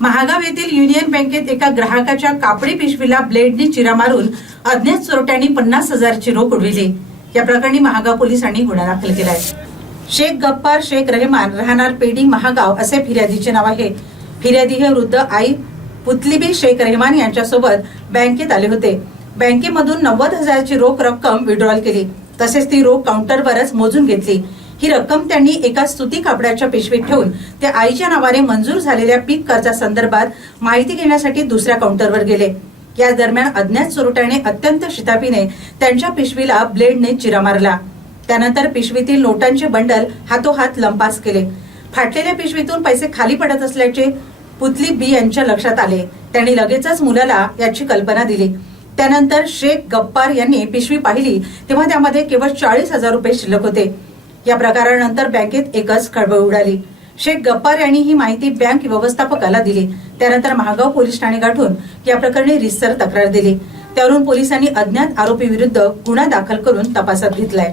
महागाव येथील युनियन बँकेत एका ग्राहकाच्या कापडी पिशवीला ब्लेडने चिरा मारून अज्ञात चोरट्यांनी पन्नास हजारची रोख उडविली. या प्रकरणी महागाव पोलिसांनी गुन्हा दाखल केलाय. शेख गप्पार शेख रहमान राहणार पेडी महागाव असे फिर्यादीचे नाव आहे. फिर्यादी हे वृद्ध आई पुतलीबी शेख रहमान यांच्यासोबत बँकेत आले होते. बँकेमधून नव्वद हजारची रोख रक्कम विड्रॉल केली. तसेच ती रोख काउंटरवरच मोजून घेतली. ही रक्कम त्यांनी एका सुती कापडाच्या पिशवीत ठेवून ते आईच्या नावाने मंजूर झालेल्या पीक कर्जा संदर्भात माहिती घेण्यासाठी दुसऱ्या काउंटरवर गेले. या दरम्यान अज्ञात चोरट्याने अत्यंत शितापीने त्यांच्या पिशवीला ब्लेडने चिरा मारला. त्यानंतर पिशवीतील नोटांचे बंडल हातोहात लंपास केले. फाटलेल्या पिशवीतून पैसे खाली पडत असल्याचे पुतली बी यांच्या लक्षात आले. त्यांनी लगेचच मुलाला याची कल्पना दिली. त्यानंतर शेख गप्पार यांनी पिशवी पाहिली. तेव्हा त्यामध्ये केवळ चाळीस हजार रुपये शिल्लक होते. या प्रकारानंतर बँकेत एकच खळबळ उडाली. शेख गप्पार यांनी ही माहिती बँक व्यवस्थापकाला दिली. त्यानंतर महागाव पोलीस ठाणे गाठून या प्रकरणी रिसर तक्रार दिली. त्यावरून पोलिसांनी अज्ञात आरोपी विरुद्ध गुन्हा दाखल करून तपासात घेतलाय.